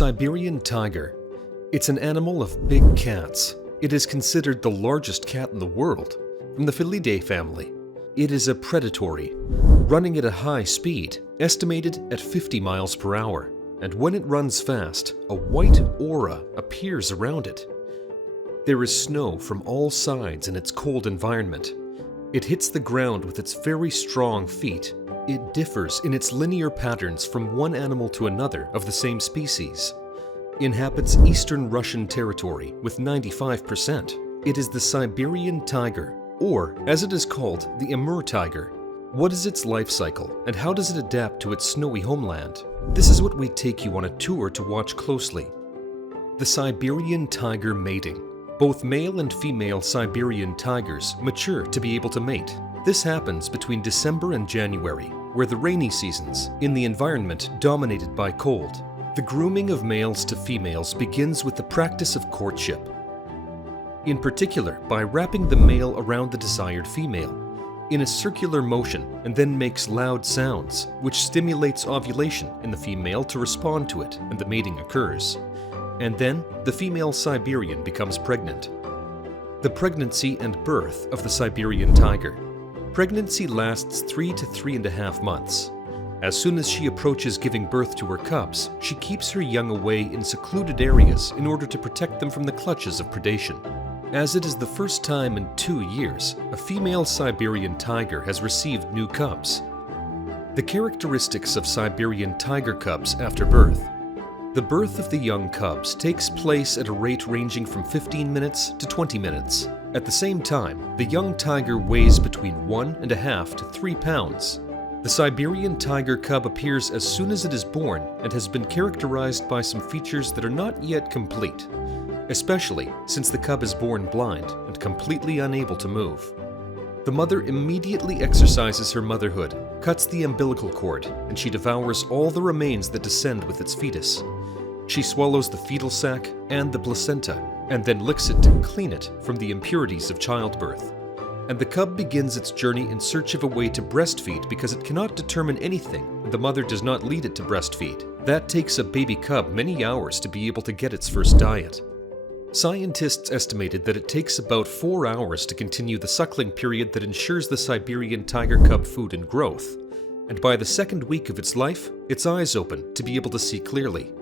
Siberian tiger. It's an animal of big cats. It is considered the largest cat in the world, from the Felidae family. It is a predatory, running at a high speed, estimated at 50 miles per hour, and when it runs fast, a white aura appears around it. There is snow from all sides in its cold environment. It hits the ground with its very strong feet. It differs in its linear patterns from one animal to another of the same species. Inhabits eastern Russian territory with 95%. It is the Siberian tiger, or as it is called, the Amur tiger. What is its life cycle, and how does it adapt to its snowy homeland? This is what we take you on a tour to watch closely. The Siberian tiger mating. Both male and female Siberian tigers mature to be able to mate. This happens between December and January, where the rainy seasons, in the environment dominated by cold. The grooming of males to females begins with the practice of courtship. In particular, by wrapping the male around the desired female in a circular motion and then makes loud sounds, which stimulates ovulation in the female to respond to it, and the mating occurs. And then, the female Siberian becomes pregnant. The pregnancy and birth of the Siberian tiger. Pregnancy lasts 3 to 3.5 months. As soon as she approaches giving birth to her cubs, she keeps her young away in secluded areas in order to protect them from the clutches of predation. As it is the first time in 2 years, a female Siberian tiger has received new cubs. The characteristics of Siberian tiger cubs after birth. The birth of the young cubs takes place at a rate ranging from 15 minutes to 20 minutes. At the same time, the young tiger weighs between 1.5 to 3 pounds. The Siberian tiger cub appears as soon as it is born and has been characterized by some features that are not yet complete, especially since the cub is born blind and completely unable to move. The mother immediately exercises her motherhood, cuts the umbilical cord, and she devours all the remains that descend with its fetus. She swallows the fetal sac and the placenta, and then licks it to clean it from the impurities of childbirth. And the cub begins its journey in search of a way to breastfeed because it cannot determine anything, and the mother does not lead it to breastfeed. That takes a baby cub many hours to be able to get its first diet. Scientists estimated that it takes about 4 hours to continue the suckling period that ensures the Siberian tiger cub food and growth, and by the second week of its life, its eyes open to be able to see clearly,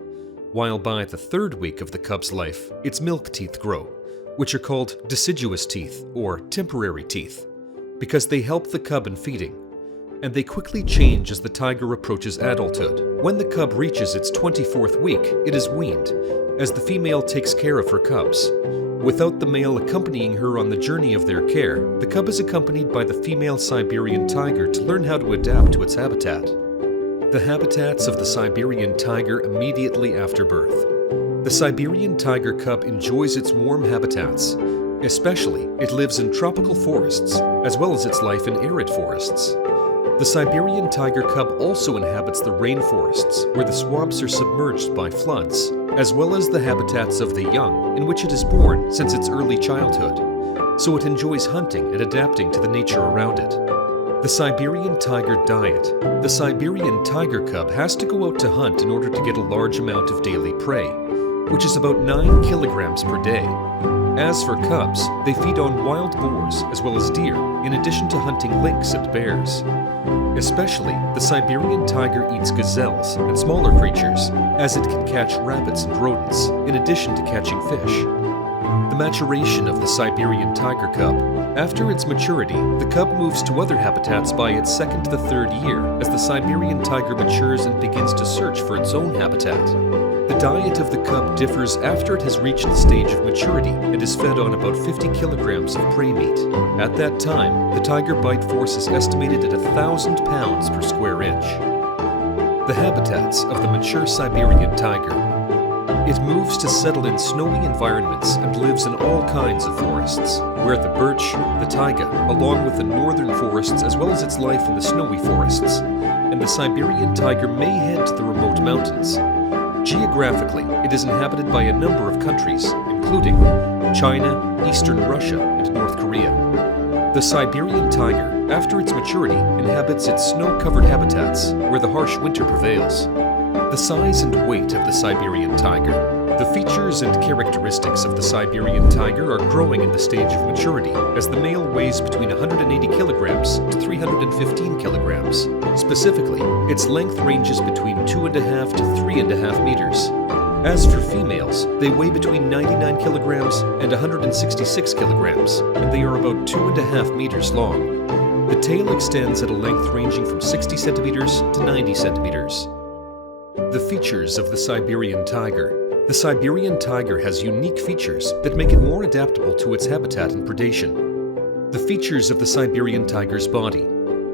while by the third week of the cub's life, its milk teeth grow, which are called deciduous teeth or temporary teeth, because they help the cub in feeding, and they quickly change as the tiger approaches adulthood. When the cub reaches its 24th week, it is weaned, as the female takes care of her cubs. Without the male accompanying her on the journey of their care, the cub is accompanied by the female Siberian tiger to learn how to adapt to its habitat. The habitats of the Siberian tiger immediately after birth. The Siberian tiger cub enjoys its warm habitats. Especially, it lives in tropical forests, as well as its life in arid forests. The Siberian tiger cub also inhabits the rainforests, where the swamps are submerged by floods, as well as the habitats of the young, in which it is born since its early childhood, so it enjoys hunting and adapting to the nature around it. The Siberian tiger diet. The Siberian tiger cub has to go out to hunt in order to get a large amount of daily prey, which is about 9 kilograms per day. As for cubs, they feed on wild boars as well as deer, in addition to hunting lynx and bears. Especially, the Siberian tiger eats gazelles and smaller creatures, as it can catch rabbits and rodents, in addition to catching fish. The maturation of the Siberian tiger cub. After its maturity, the cub moves to other habitats by its 2nd to the 3rd year, as the Siberian tiger matures and begins to search for its own habitat. The diet of the cub differs after it has reached the stage of maturity and is fed on about 50 kilograms of prey meat. At that time, the tiger bite force is estimated at 1,000 pounds per square inch. The habitats of the mature Siberian tiger. It moves to settle in snowy environments and lives in all kinds of forests, where the birch, the taiga, along with the northern forests as well as its life in the snowy forests, and the Siberian tiger may head to the remote mountains. Geographically, it is inhabited by a number of countries, including China, Eastern Russia, and North Korea. The Siberian tiger, after its maturity, inhabits its snow-covered habitats, where the harsh winter prevails. The size and weight of the Siberian tiger. The features and characteristics of the Siberian tiger are growing in the stage of maturity, as the male weighs between 180 kilograms to 315 kilograms. Specifically, its length ranges between 2.5 to 3.5 meters. As for females, they weigh between 99 kilograms and 166 kilograms, and they are about 2.5 meters long. The tail extends at a length ranging from 60 centimeters to 90 centimeters. The features of the Siberian tiger. The Siberian tiger has unique features that make it more adaptable to its habitat and predation. The features of the Siberian tiger's body.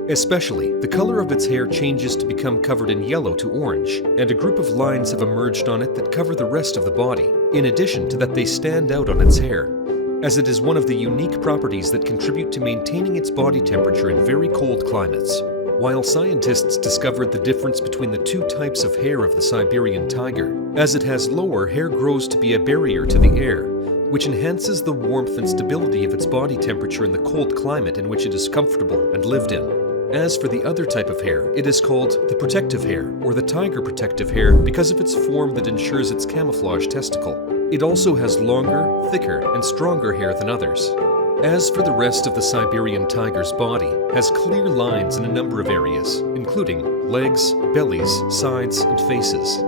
Especially, the color of its hair changes to become covered in yellow to orange, and a group of lines have emerged on it that cover the rest of the body. In addition to that, they stand out on its hair, as it is one of the unique properties that contribute to maintaining its body temperature in very cold climates. While scientists discovered the difference between the two types of hair of the Siberian tiger, as it has lower, hair grows to be a barrier to the air, which enhances the warmth and stability of its body temperature in the cold climate in which it is comfortable and lived in. As for the other type of hair, it is called the protective hair, or the tiger protective hair, because of its form that ensures its camouflage testicle. It also has longer, thicker, and stronger hair than others. As for the rest of the Siberian tiger's body, has clear lines in a number of areas, including legs, bellies, sides, and faces.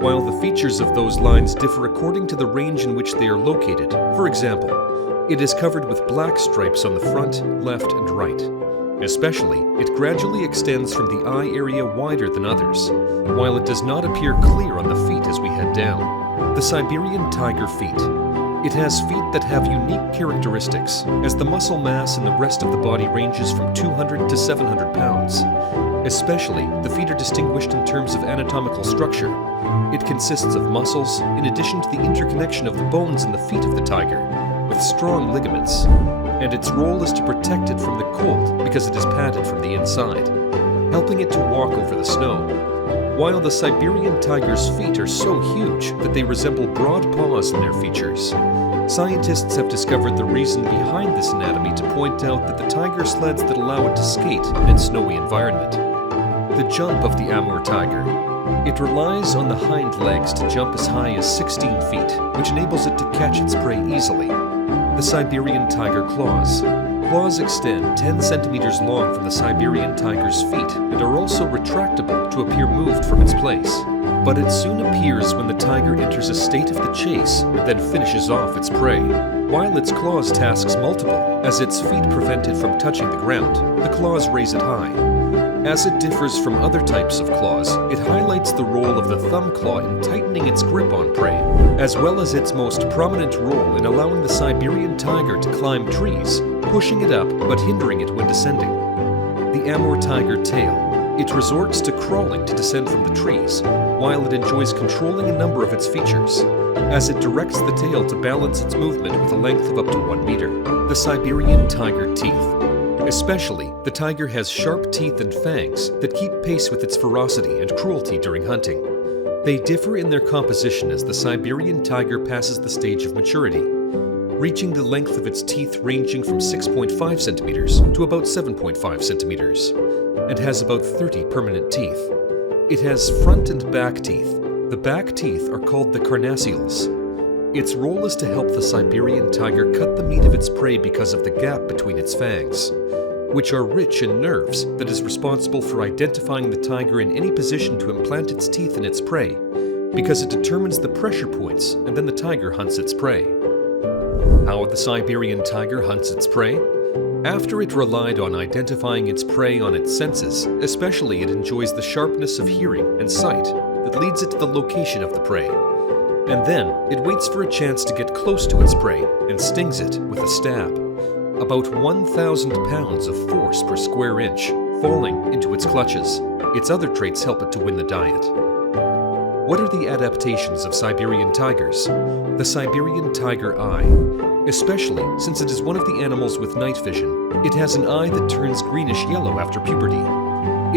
While the features of those lines differ according to the range in which they are located, for example, it is covered with black stripes on the front, left, and right. Especially, it gradually extends from the eye area wider than others, while it does not appear clear on the feet as we head down. The Siberian tiger feet. It has feet that have unique characteristics, as the muscle mass in the rest of the body ranges from 200 to 700 pounds. Especially, the feet are distinguished in terms of anatomical structure. It consists of muscles, in addition to the interconnection of the bones in the feet of the tiger, with strong ligaments. And its role is to protect it from the cold because it is padded from the inside, helping it to walk over the snow. While the Siberian tiger's feet are so huge that they resemble broad paws in their features, scientists have discovered the reason behind this anatomy to point out that the tiger sleds that allow it to skate in its snowy environment. The jump of the Amur tiger. It relies on the hind legs to jump as high as 16 feet, which enables it to catch its prey easily. The Siberian tiger claws. Claws extend 10 centimeters long from the Siberian tiger's feet and are also retractable to appear moved from its place. But it soon appears when the tiger enters a state of the chase and then finishes off its prey. While its claws tasks multiple, as its feet prevent it from touching the ground, the claws raise it high. As it differs from other types of claws, it highlights the role of the thumb claw in tightening its grip on prey, as well as its most prominent role in allowing the Siberian tiger to climb trees, pushing it up but hindering it when descending. The Amur tiger tail. It resorts to crawling to descend from the trees, while it enjoys controlling a number of its features, as it directs the tail to balance its movement with a length of up to 1 meter. The Siberian tiger teeth. Especially, the tiger has sharp teeth and fangs that keep pace with its ferocity and cruelty during hunting. They differ in their composition as the Siberian tiger passes the stage of maturity, reaching the length of its teeth ranging from 6.5 centimeters to about 7.5 centimeters, and has about 30 permanent teeth. It has front and back teeth. The back teeth are called the carnassials. Its role is to help the Siberian tiger cut the meat of its prey because of the gap between its fangs, which are rich in nerves that is responsible for identifying the tiger in any position to implant its teeth in its prey, because it determines the pressure points and then the tiger hunts its prey. How the Siberian tiger hunts its prey? After it relied on identifying its prey on its senses, especially it enjoys the sharpness of hearing and sight that leads it to the location of the prey. And then, it waits for a chance to get close to its prey and stings it with a stab. About 1,000 pounds of force per square inch, falling into its clutches. Its other traits help it to win the diet. What are the adaptations of Siberian tigers? The Siberian tiger eye. Especially since it is one of the animals with night vision, it has an eye that turns greenish-yellow after puberty.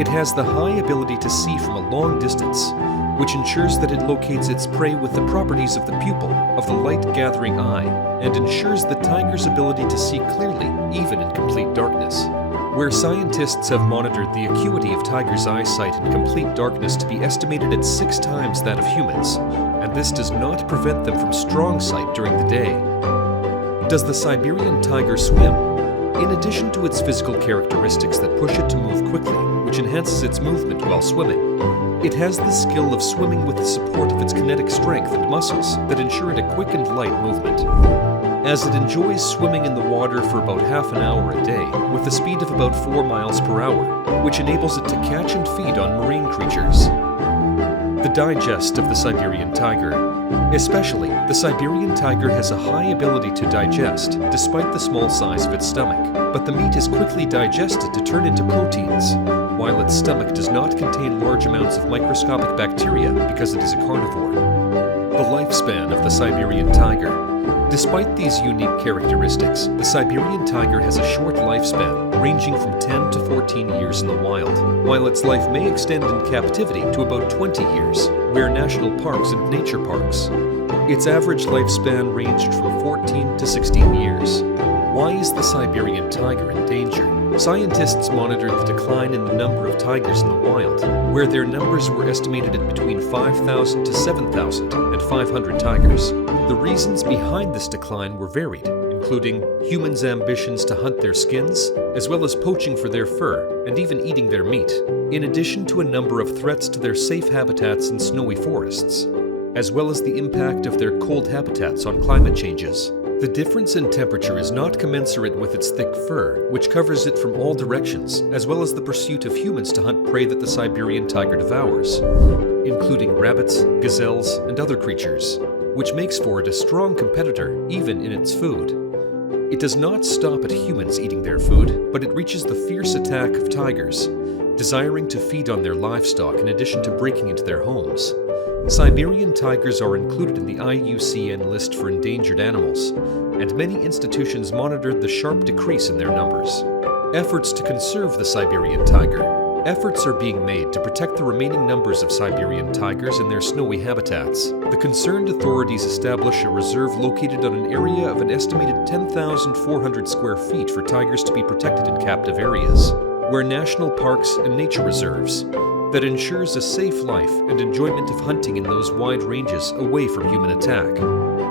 It has the high ability to see from a long distance, which ensures that it locates its prey with the properties of the pupil of the light-gathering eye and ensures the tiger's ability to see clearly even in complete darkness. where scientists have monitored the acuity of tigers' eyesight in complete darkness to be estimated at 6 times that of humans, and this does not prevent them from strong sight during the day. Does the Siberian tiger swim? In addition to its physical characteristics that push it to move quickly, which enhances its movement while swimming, it has the skill of swimming with the support of its kinetic strength and muscles that ensure it a quick and light movement. As it enjoys swimming in the water for about half an hour a day, with a speed of about 4 miles per hour, which enables it to catch and feed on marine creatures. The digest of the Siberian tiger. Especially, the Siberian tiger has a high ability to digest, despite the small size of its stomach, but the meat is quickly digested to turn into proteins, while its stomach does not contain large amounts of microscopic bacteria because it is a carnivore. The lifespan of the Siberian tiger. Despite these unique characteristics, the Siberian tiger has a short lifespan, ranging from 10 to 14 years in the wild, while its life may extend in captivity to about 20 years, where national parks and nature parks. Its average lifespan ranged from 14 to 16 years. Why is the Siberian tiger in danger? Scientists monitored the decline in the number of tigers in the wild, where their numbers were estimated at between 5,000 to 7,500 tigers. The reasons behind this decline were varied, including humans' ambitions to hunt their skins, as well as poaching for their fur, and even eating their meat, in addition to a number of threats to their safe habitats in snowy forests, as well as the impact of their cold habitats on climate changes. The difference in temperature is not commensurate with its thick fur, which covers it from all directions, as well as the pursuit of humans to hunt prey that the Siberian tiger devours, including rabbits, gazelles, and other creatures, which makes for it a strong competitor even in its food. It does not stop at humans eating their food, but it reaches the fierce attack of tigers, desiring to feed on their livestock in addition to breaking into their homes. Siberian tigers are included in the IUCN list for endangered animals, and many institutions monitored the sharp decrease in their numbers. Efforts to conserve the Siberian tiger. Efforts are being made to protect the remaining numbers of Siberian tigers in their snowy habitats. The concerned authorities establish a reserve located on an area of an estimated 10,400 square feet for tigers to be protected in captive areas, where national parks and nature reserves, that ensures a safe life and enjoyment of hunting in those wide ranges away from human attack.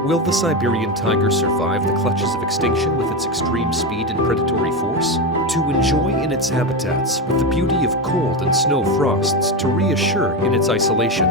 Will the Siberian tiger survive the clutches of extinction with its extreme speed and predatory force? To enjoy in its habitats with the beauty of cold and snow frosts to reassure in its isolation.